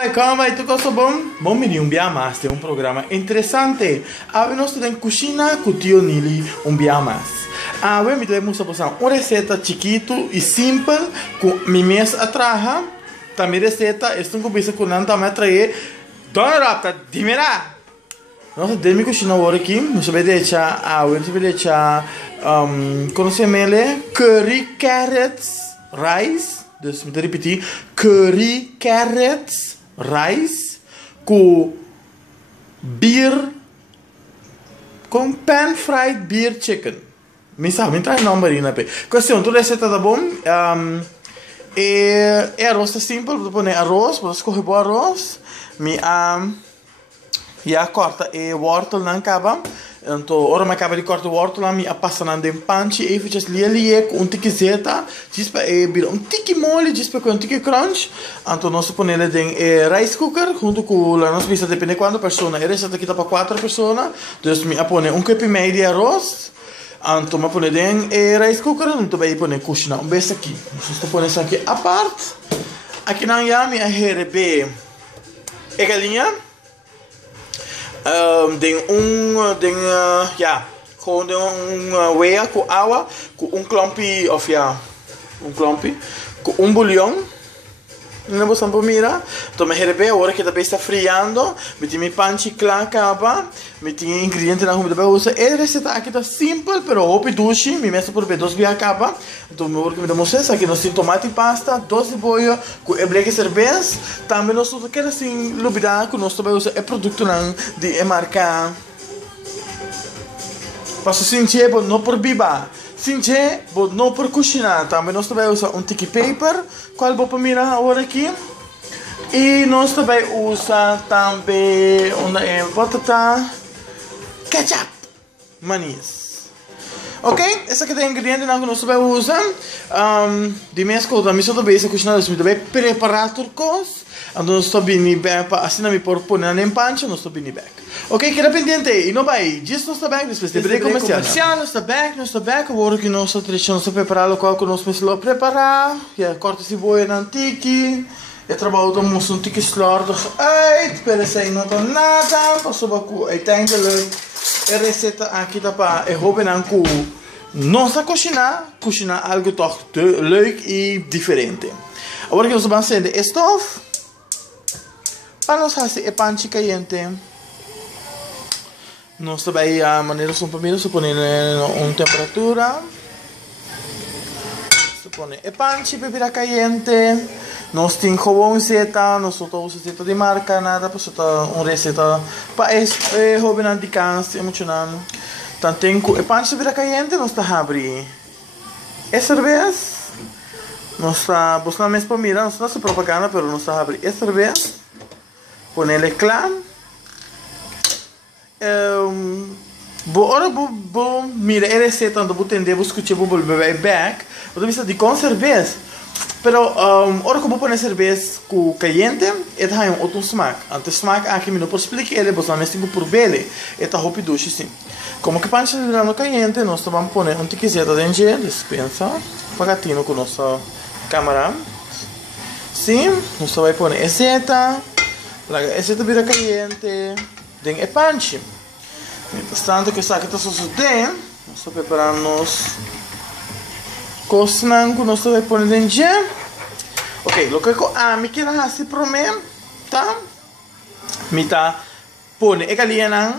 Come vai, tu cosa bom? Bom mi mais, tem programa interessante. Nós temos cozinha com tio Nili mais. Eu me devo mostrar uma receita chiquito e simples com minha mesa atrás. Também receita, estou com bisa com nanta me atrair. Dona Rapta, dimera. Nós temos cozinha agora aqui. Nós vamos deixar, conhecemos curry carrots rice. Dus met repetir, curry carrots rice com com pan fried beer chicken. Me sabe, me traz nome aí na pe. Questão, toda receita tá bom. Arroz é simples, vou pôr arroz, vou escolher o arroz. Já corta e wortel não acaba. Então, ora me acaba de cortar o wortel, me passa na panchi e faz ali com tiquezeta, dispa e bir tiki mole, dispa com tiki crunch. Então nós põe ele em rice cooker junto com a nossa pizza depende quando pessoa. A receita aqui tá para 4 pessoas, então me põe cup e meio de arroz. Então me põe em rice cooker, então vai põe cozinha um beijo aqui. Nós põe isso aqui a parte. Aqui na já me herbe e galinha. Gewoon weia com água, com klompi, of com bouillon. Não vou saber mira. Então me herbe a hora que também está friando, me tem meu panchi claro capa, me tem ingredientes na comida para usar. A receita aqui está simples, pero hopi dushi, me meto por dois via capa. Então me vou que me dá mostrar aqui nós tem tomate e pasta, 12 cebola, com ebleque cerveja. Também nós temos que assim lubidar que nós também usar é produto não de marca. Passo sinche, não por biba. Sinche, não por cozinhar. Também nós também usar tiki paper, qual vou para mirar agora aqui. E nós também usa também uma batata ketchup, manis. Ok? Essa aqui tem ingrediente que nós também usa. De minhas coisas, me só também essa cozinha nós também preparar turcos. Então nós também para assim não me por pôr na pancha, nós também back. Ok, que pendente e não vai. Diz nós também depois de break comercial. Nós está back, agora que nós estamos preparando qual que nós precisamos preparar. Já corta cebola na tiki. Eu trabalho com um tiki slordig uit, para sair não tem nada. Passou com uiteindelijk a receita aqui tá para eu hoop en com nossa cozinhar algo toch leuk e diferente. Agora que nós vamos acender a estofa. Para nós fazer o panchi caliente. Nós também a maneira são primeiro se põe em temperatura. Se põe o panchi para virar caliente. Nós temos gewoon zeta, nós só usamos zeta de marca, nada, para só uma receita para jovem de câncer emocionante. Então tem o panchi virar caliente, nós está abrir a cerveja. Nós está buscando mais para mirar, nós não se propaganda, mas nós está abrir a cerveja. Põe-lhe clã. Vou mirar a receita, vou entender, vou escutar, vou beber back. Vou ver de com cerveja. Pero ora que vou pôr cerveja com caliente, ele tem outro smaak. Antes smaak aqui me não posso explicar ele, você não tem por bele, ele hopi duche sim. Como que pancha virando caliente, nós vamos pôr tiquezeta dentro, dispensa, pagatino com nossa câmera. Sim, nós vamos pôr zeta. A zeta vira caliente, tem panchi. Mientras tanto que está aqui está sucedendo, nós estamos preparando cozinhando, nós vamos pôr dentro. Ok, o que eu me quero fazer para mim, tá? Me tá pôr a galinha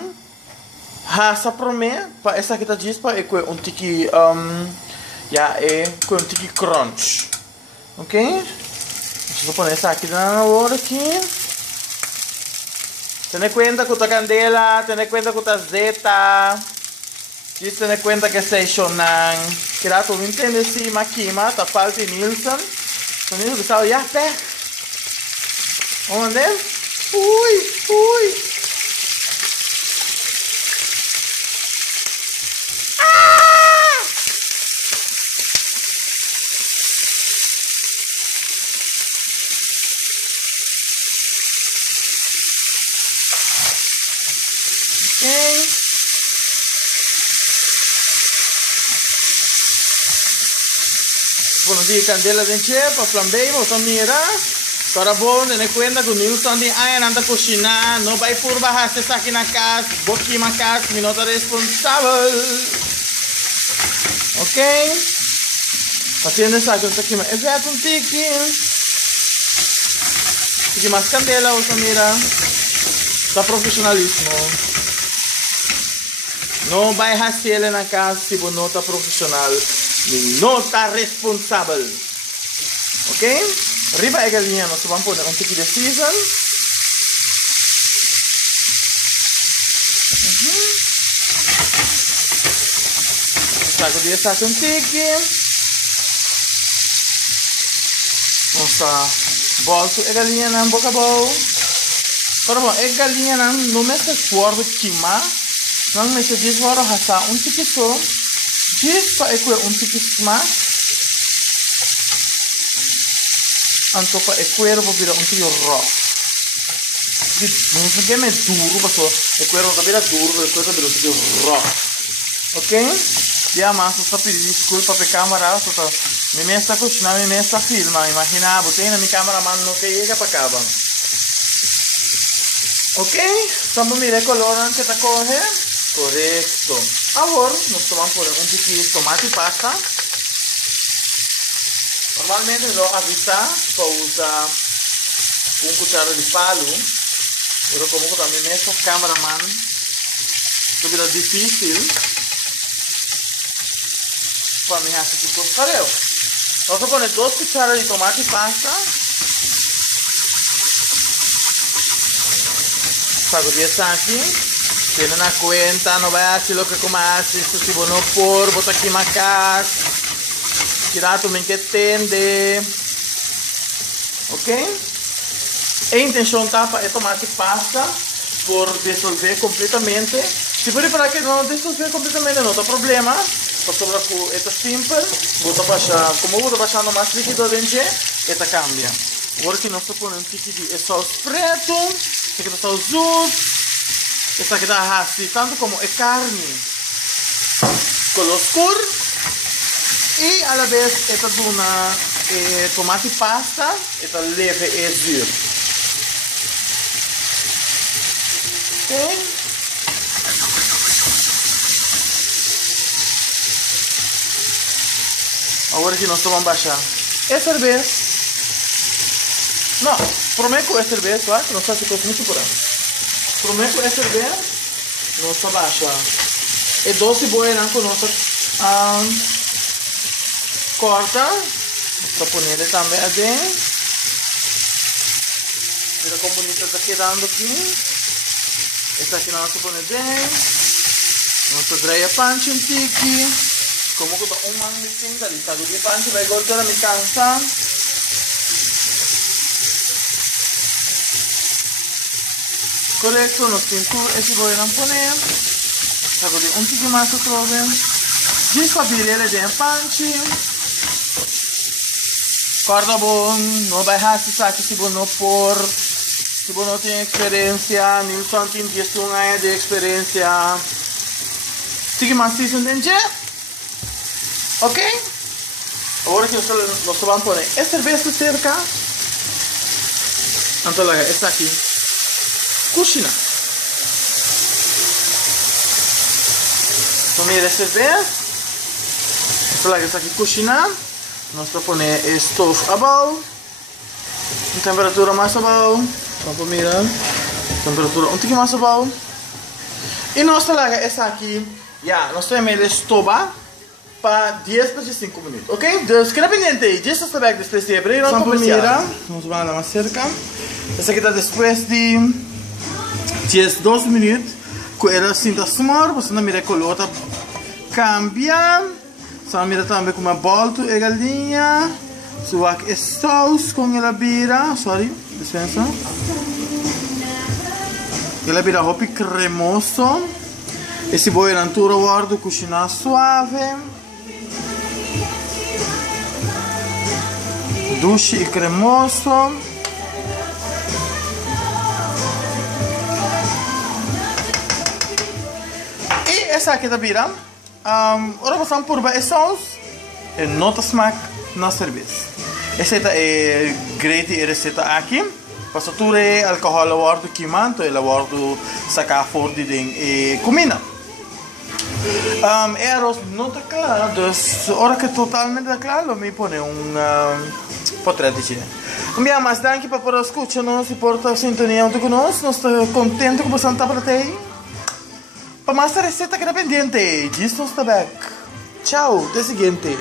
rasa para mim, para essa aqui está dispa é com tiki já é com tiki crunch, ok? Vamos pôr essa aqui na hora aqui. Ten cuenta con tu candela, ten cuenta con tu zeta. Y ten cuenta que se shonan. Kira tu entiendes si makima, ta falti Nielsen. Tu Nielsen que sabe ya pe. ¿Dónde? Uy. Okay. Buenos días, candela de enche, para flambear, vamos a mirar. Agora bom, ne cuenta que o Nilson tem aí anda cozinhar, não vai por baixar se aqui na casa, boqui na casa, me nota responsável. Ok? Fazendo isso aqui, mas exato um tiki. Tiki mais candela, outra mira. Tá profissionalismo. Não vai raciar na casa se você não está profissional. Não está responsável. Ok? Riba a galinha, nós vamos pôr um tiki de season. Saco um tiki. Nossa, volto a galinha na boca boa. Pero bom, a galinha não me se esforço queimar. Não me se desvora assar um tiki só. Diz para um tiki smack. Anto para cuero vou virar um tiki raw. Não se queima duro, porque o cuero não vira duro, o cuero vira um tiki raw. Ok? Já, mas eu só pedi desculpa para a câmera, me está cozinhando, me está filmando. Imagina, botei na minha câmera, mas não chega para cá. Ok? Estamos mirando o color que está correndo. Correto. Agora, nós vamos pôr um pouquinho de tomate e pasta. Normalmente, eu avisar para usar cuchara de palo. Pero como também nessa cameraman, é difícil. Para mim, assim que eu farei. Vamos pôr 2 cucharas de tomate e pasta. Saco de aqui. Tiene na cuenta, não vai assim o que comas, isso se você não pôr, bota aqui na casa. Tirar também que tende. Ok? A intenção tá para tomate e pasta por dissolver completamente. Se for para que não dissolver completamente, não tem problema. Para sobrar com esta simples, vou baixar, como vou baixar no mais líquido dentro, esta cambia. Agora que nós põe um pouquinho de sal preto, esta aqui está sal azul, esta aqui está assim, tanto como é carne, color escuro, e a la vez esta duna tomate e pasta, esta leve e azul. Ok? Agora que nós vamos baixar é cerveja. Não, prometo é cerveja, claro, que não está se muito por aí. Prometo é cerveja, nós vamos baixar. E doce boa não com nossa corta. Vou pôr ele também adentro. Veja como bonita está quedando aqui. Esta aqui nós vamos pôr dentro. Nós dry a punch um tiki. Como que un man missing dali tago di panci vai golpare mi cansa. Corretto, nos pintura e si vogliono poner. Tago di un tiki más trove. Giusto a birele di panci. Guarda bon, no vai hasi sa che si buono por. Si buono tem experiência, Nilson tem 10 anos de experiência. Tiki más season dentro. Ok? Agora que nós vamos pôr a cerveja cerca. Então, olha, essa aqui. Cozinha. Tomei a cerveja. Então, olha, essa aqui cozinha. Nós vamos pôr a stove abaixo. Em temperatura mais abaixo. Vamos mirar. Temperatura um pouquinho mais abaixo. E nós vamos olha, essa aqui. Já, nós temos a estoba. Para 10 para 5 minutos, ok? Dus queda pendiente aí, já está bem depois de abrir o comercial. Vamos lá mais cerca. Essa aqui está depois de 10, 12 minutos. Com ela cinta smor, você não mira color, tá cambia. Você não mira também como a volta e galinha. Suak é sauce com ela bira, sorry, dispensa. Ela bira hopi cremoso. Esse boi é natura guardo cucina suave. Doce e cremoso. E essa aqui da bira. Agora vamos pôr a sauce e nota smack na cerveja. Receita é grande a receita aqui. Passo tudo alcohol lavordo queimando e lavordo sacar fora de comida. E arroz não está claro, então, ora que totalmente está claro, me põe potretti. Minha mas danke para escutar nós e por estar sintonia com nós, nós estamos contentes com você para ter. Para mais receita que é pendente, disso está back. Tchau, até seguinte.